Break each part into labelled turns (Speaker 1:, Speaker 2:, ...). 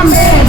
Speaker 1: Amém.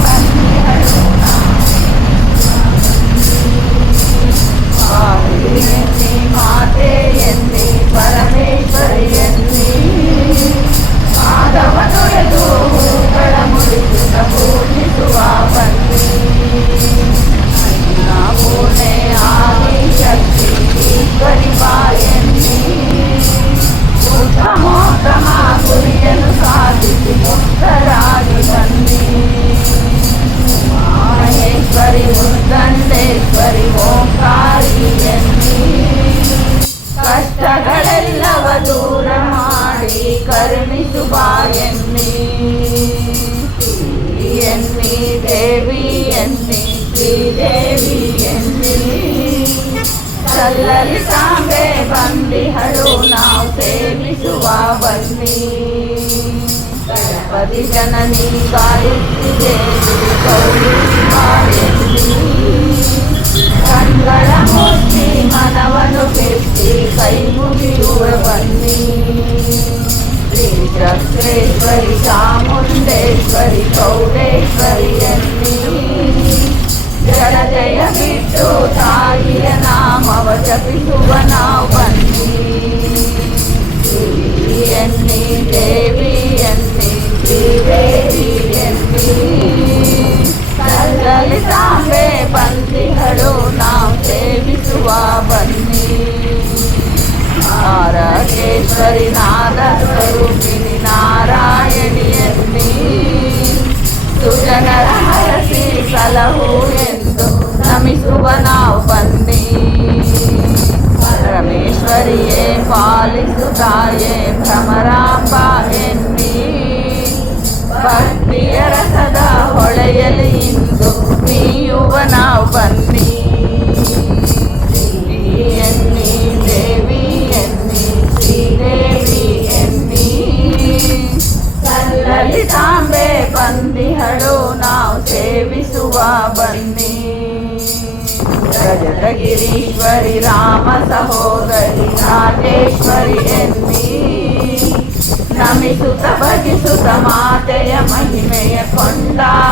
Speaker 1: ಮುದ್ದಂಡೇಶ್ವರಿ ಓಂಕಾರಿ ಕಷ್ಟಗಳೆಲ್ಲವ ದೂರ ಮಾಡಿ ಕರುಣಿಸುವ ಎನ್ನಿ. ಎನ್ನಿ ದೇವಿ, ಎನ್ನಿ ಶ್ರೀದೇವಿ, ಎನ್ನಿ. ಸಲ್ಲಲಿತಾಂಬೆ ಬಂದಿಹಳು, ನಾವು ಸೇವಿಸುವ ಬನ್ನಿ. బలి జనని గాయత్రి దేవి గౌరీ మారేంది కంగళ మూర్తి మనవను పెట్టి కైముగిరువ బన్నీ శ్రీచక్రేశ్వరి చాముండేశ్వరి గౌడేశ్వరి అన్నీ జయ జయ విట్టు తాయియ నామవ జపిసువ నామ నారకేశ్వరి నాద స్వరూపిణి నారాయణి ఎన్ని సుజనర హరసి సలహు ఎన్ని ಬಂದಿಹಳು ನಾವು ಸೇವಿಸುವ ಬನ್ನಿ. ಗಜಗಿರೀಶ್ವರಿ ರಾಮ ಸಹೋದರಿ ರಾಜೇಶ್ವರಿ ಎನ್ನಿ. ನಮಿಸುತ್ತ ಭಜಿಸುತ್ತ ಮಾತೆಯ ಮಹಿಮೆಯ ಕೊಂಡಾಡುವ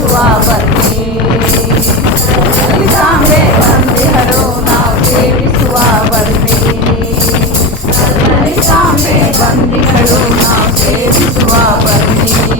Speaker 1: ನುಡಿಗಳು ನಾವು ಸೇವಿಸುವ ಬನ್ನಿ